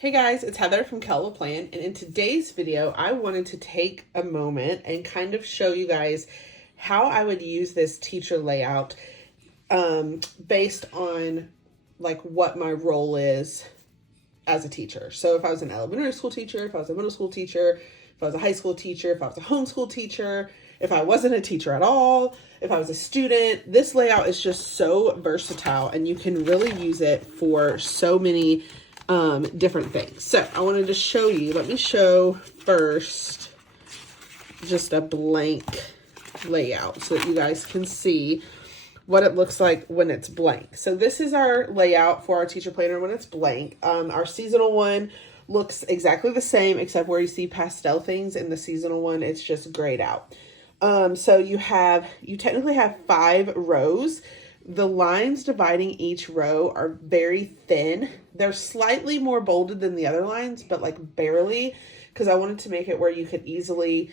Hey guys, it's Heather from Kell Plan, and in today's video, I wanted to take a moment and kind of show you guys how I would use this teacher layout based on like what my role is as a teacher. So if I was an elementary school teacher, if I was a middle school teacher, if I was a high school teacher, if I was a homeschool teacher, if I wasn't a teacher at all, if I was a student, this layout is just so versatile and you can really use it for so many different things. So I wanted to show you, let me show first just a blank layout so that you guys can see what it looks like when it's blank. So this is our layout for our teacher planner when it's blank. Our seasonal one looks exactly the same except where you see pastel things. In the seasonal one, it's just grayed out. So you technically have 5 rows. The lines dividing each row are very thin. They're slightly more bolded than the other lines, but like barely, because I wanted to make it where you could easily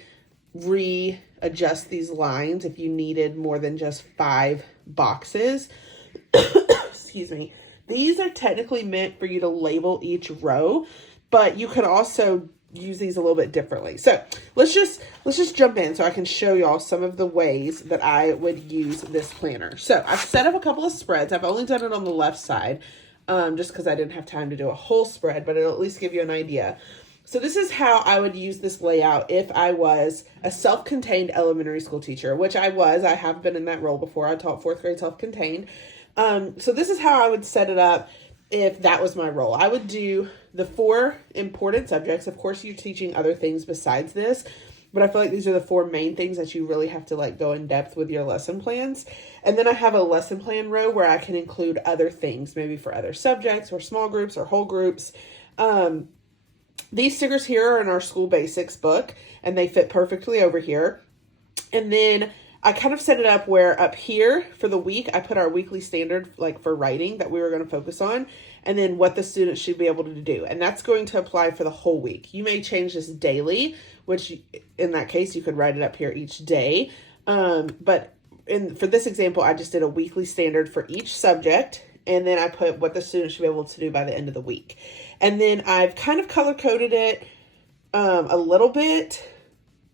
readjust these lines if you needed more than just 5 boxes. Excuse me. These are technically meant for you to label each row, but you could also use these a little bit differently. So let's just jump in so I can show y'all some of the ways that I would use this planner. So I've set up a couple of spreads. I've only done it on the left side just because I didn't have time to do a whole spread, but it'll at least give you an idea. So this is how I would use this layout if I was a self-contained elementary school teacher, which I have been in that role before. I taught 4th grade self-contained. So this is how I would set it up if that was my role. I would do the 4 important subjects. Of course, you're teaching other things besides this, but I feel like these are the 4 main things that you really have to like go in depth with your lesson plans. And then I have a lesson plan row where I can include other things, maybe for other subjects or small groups or whole groups. These stickers here are in our school basics book and they fit perfectly over here. And then I kind of set it up where up here for the week, I put our weekly standard like for writing that we were going to focus on, and then what the students should be able to do. And that's going to apply for the whole week. You may change this daily, which in that case, you could write it up here each day. But for this example, I just did a weekly standard for each subject. And then I put what the students should be able to do by the end of the week. And then I've kind of color coded it a little bit.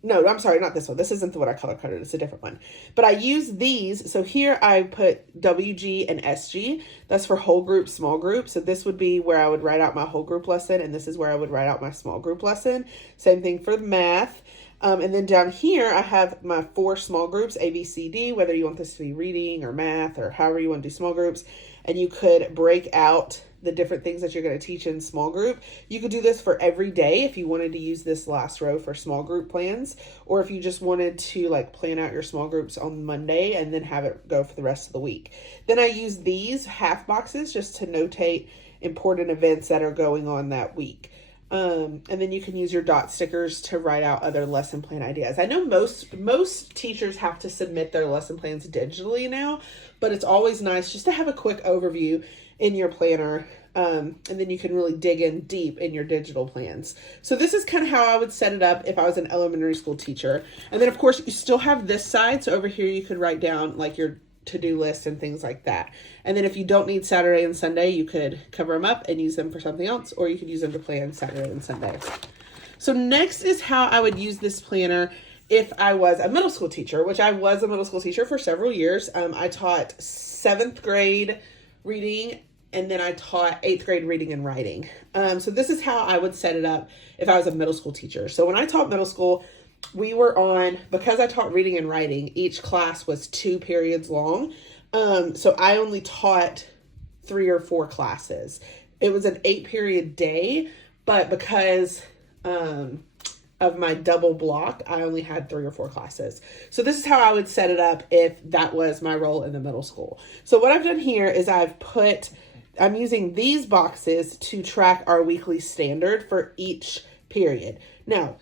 No, I'm sorry, not this one. This isn't the one I color coded. It's a different one. But I use these. So here I put WG and SG. That's for whole group, small group. So this would be where I would write out my whole group lesson. And this is where I would write out my small group lesson. Same thing for math. And then down here, I have my 4 small groups, A, B, C, D, whether you want this to be reading or math or however you want to do small groups. And you could break out the different things that you're going to teach in small group. You could do this for every day if you wanted to use this last row for small group plans, or if you just wanted to like plan out your small groups on Monday and then have it go for the rest of the week. Then I use these half boxes just to notate important events that are going on that week. And then you can use your dot stickers to write out other lesson plan ideas. I know most teachers have to submit their lesson plans digitally now, but it's always nice just to have a quick overview in your planner. And then you can really dig in deep in your digital plans. So this is kind of how I would set it up if I was an elementary school teacher. And then of course you still have this side. So over here you could write down like your to-do list and things like that. And then if you don't need Saturday and Sunday, you could cover them up and use them for something else, or you could use them to plan Saturday and Sunday. So next is how I would use this planner if I was a middle school teacher, which I was a middle school teacher for several years. I taught 7th grade reading, and then I taught 8th grade reading and writing. So this is how I would set it up if I was a middle school teacher. So when I taught middle school, we were on, because I taught reading and writing, each class was 2 periods long. So I only taught 3 or 4 classes. It was an 8-period day, but because of my double block, I only had 3 or 4 classes. So this is how I would set it up if that was my role in the middle school. So what I've done here is I'm using these boxes to track our weekly standard for each period. Now,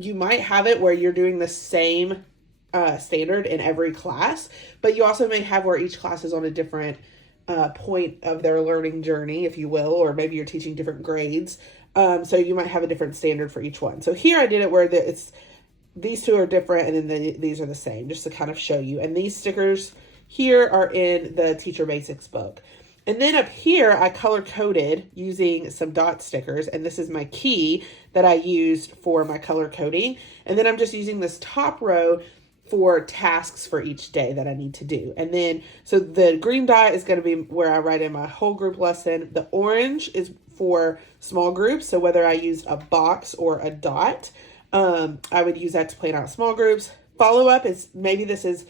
you might have it where you're doing the same standard in every class, but you also may have where each class is on a different point of their learning journey, if you will, or maybe you're teaching different grades. So you might have a different standard for each one. So here I did it where these 2 are different and then these are the same, just to kind of show you. And these stickers here are in the Teacher Basics book. And then up here, I color coded using some dot stickers. And this is my key that I used for my color coding. And then I'm just using this top row for tasks for each day that I need to do. And then, so the green dot is going to be where I write in my whole group lesson. The orange is for small groups. So whether I used a box or a dot, I would use that to plan out small groups. Follow up is, maybe this is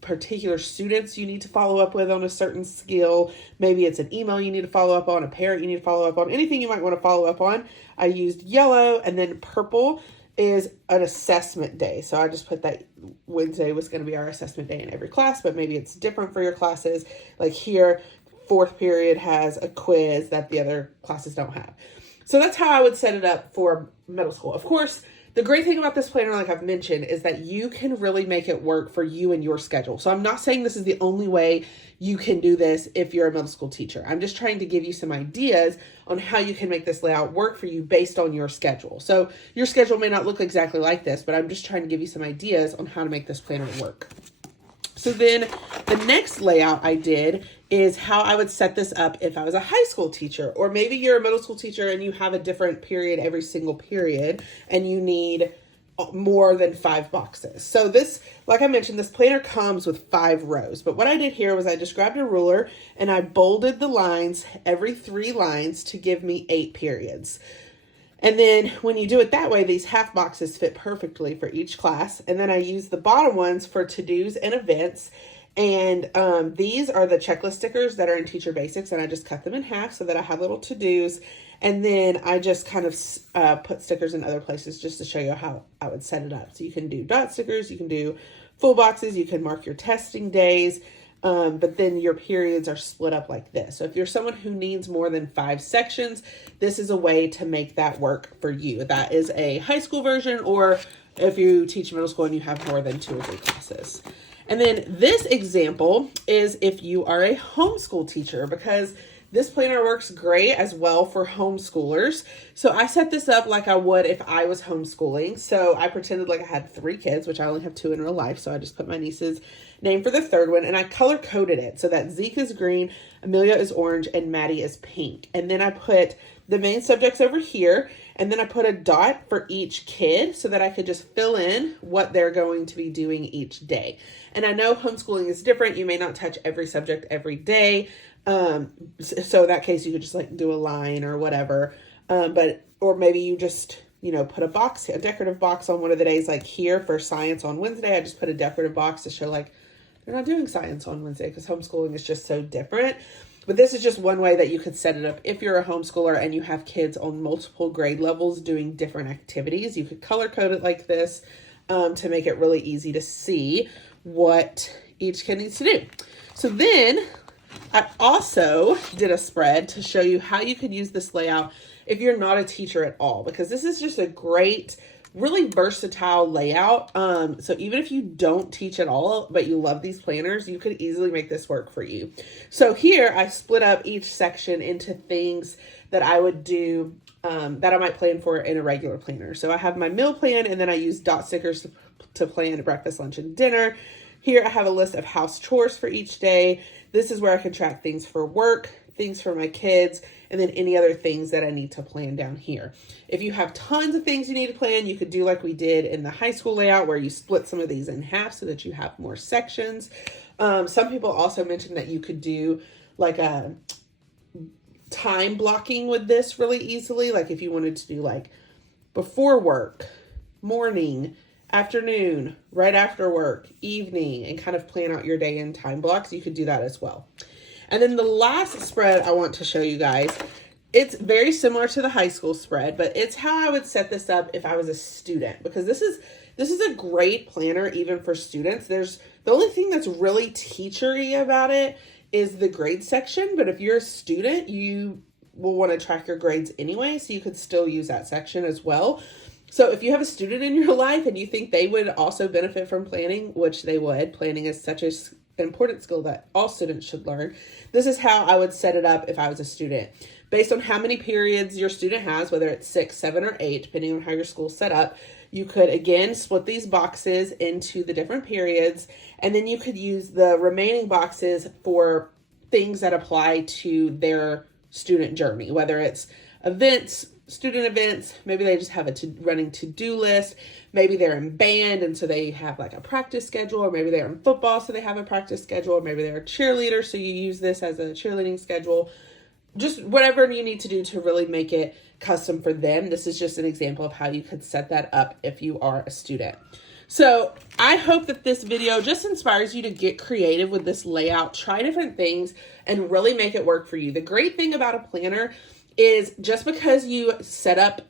particular students you need to follow up with on a certain skill. Maybe it's an email you need to follow up on, a parent you need to follow up on, anything you might want to follow up on. I used yellow, and then purple is an assessment day. So I just put that Wednesday was going to be our assessment day in every class, but maybe it's different for your classes. Like here, fourth period has a quiz that the other classes don't have. So that's how I would set it up for middle school. Of course, the great thing about this planner, like I've mentioned, is that you can really make it work for you and your schedule. So I'm not saying this is the only way you can do this if you're a middle school teacher. I'm just trying to give you some ideas on how you can make this layout work for you based on your schedule. So your schedule may not look exactly like this, but I'm just trying to give you some ideas on how to make this planner work. So then the next layout I did is how I would set this up if I was a high school teacher, or maybe you're a middle school teacher and you have a different period every single period and you need more than 5 boxes. So this, like I mentioned, this planner comes with 5 rows, but what I did here was I just grabbed a ruler and I bolded the lines every 3 lines to give me 8 periods. And then when you do it that way, these half boxes fit perfectly for each class. And then I use the bottom ones for to-dos and events. And these are the checklist stickers that are in Teacher Basics, and I just cut them in half so that I have little to-dos. And then I just kind of put stickers in other places just to show you how I would set it up. So you can do dot stickers, you can do full boxes, you can mark your testing days, but then your periods are split up like this. So if you're someone who needs more than 5 sections, this is a way to make that work for you. That is a high school version, or if you teach middle school and you have more than 2 or 3 classes. And then this example is if you are a homeschool teacher, because this planner works great as well for homeschoolers. So I set this up like I would if I was homeschooling. So I pretended like I had 3 kids, which I only have 2 in real life. So I just put my niece's name for the 3rd one, and I color coded it so that Zeke is green, Amelia is orange, and Maddie is pink. And then I put the main subjects over here, and then I put a dot for each kid so that I could just fill in what they're going to be doing each day. And I know homeschooling is different. You may not touch every subject every day. So in that case, you could just like do a line or whatever. Or maybe you just, put a decorative box on one of the days, like here for science on Wednesday. I just put a decorative box to show like they're not doing science on Wednesday because homeschooling is just so different. But this is just one way that you could set it up. If you're a homeschooler and you have kids on multiple grade levels doing different activities, you could color code it like this to make it really easy to see what each kid needs to do. So then I also did a spread to show you how you could use this layout if you're not a teacher at all, because this is just a great, really versatile layout. So even if you don't teach at all, but you love these planners, you could easily make this work for you. So here I split up each section into things that I would do, that I might plan for in a regular planner. So I have my meal plan, and then I use dot stickers to plan breakfast, lunch, and dinner. Here I have a list of house chores for each day. This is where I can track things for work, things for my kids, and then any other things that I need to plan down here. If you have tons of things you need to plan, you could do like we did in the high school layout where you split some of these in half so that you have more sections. Some people also mentioned that you could do like a time blocking with this really easily. Like if you wanted to do like before work, morning, afternoon, right after work, evening, and kind of plan out your day in time blocks, you could do that as well. And then the last spread I want to show you guys, it's very similar to the high school spread, but it's how I would set this up if I was a student, because this is a great planner even for students. The only thing that's really teachery about it is the grade section, but if you're a student, you will want to track your grades anyway, so you could still use that section as well. So if you have a student in your life and you think they would also benefit from planning, which they would, planning is such an important skill that all students should learn. This is how I would set it up if I was a student. Based on how many periods your student has, whether it's 6, 7, or 8, depending on how your school's set up, you could, again, split these boxes into the different periods, and then you could use the remaining boxes for things that apply to their student journey, whether it's events, student events, maybe they just have a running to-do list, maybe they're in band and so they have like a practice schedule, or maybe they're in football so they have a practice schedule, or maybe they're a cheerleader so you use this as a cheerleading schedule. Just whatever you need to do to really make it custom for them. This is just an example of how you could set that up if you are a student. So I hope that this video just inspires you to get creative with this layout, try different things, and really make it work for you. The great thing about a planner is just because you set up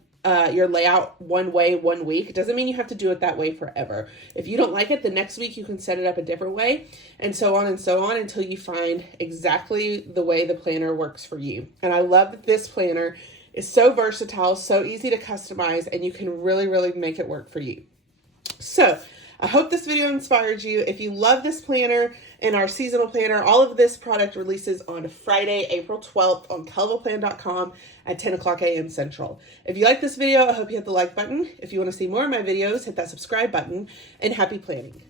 your layout one way, 1 week, it doesn't mean you have to do it that way forever. If you don't like it, the next week you can set it up a different way, and so on until you find exactly the way the planner works for you. And I love that this planner is so versatile, so easy to customize, and you can really, really make it work for you. So I hope this video inspired you. If you love this planner and our seasonal planner, all of this product releases on Friday, April 12th on kellvplan.com at 10 o'clock a.m. Central. If you like this video, I hope you hit the like button. If you want to see more of my videos, hit that subscribe button, and happy planning.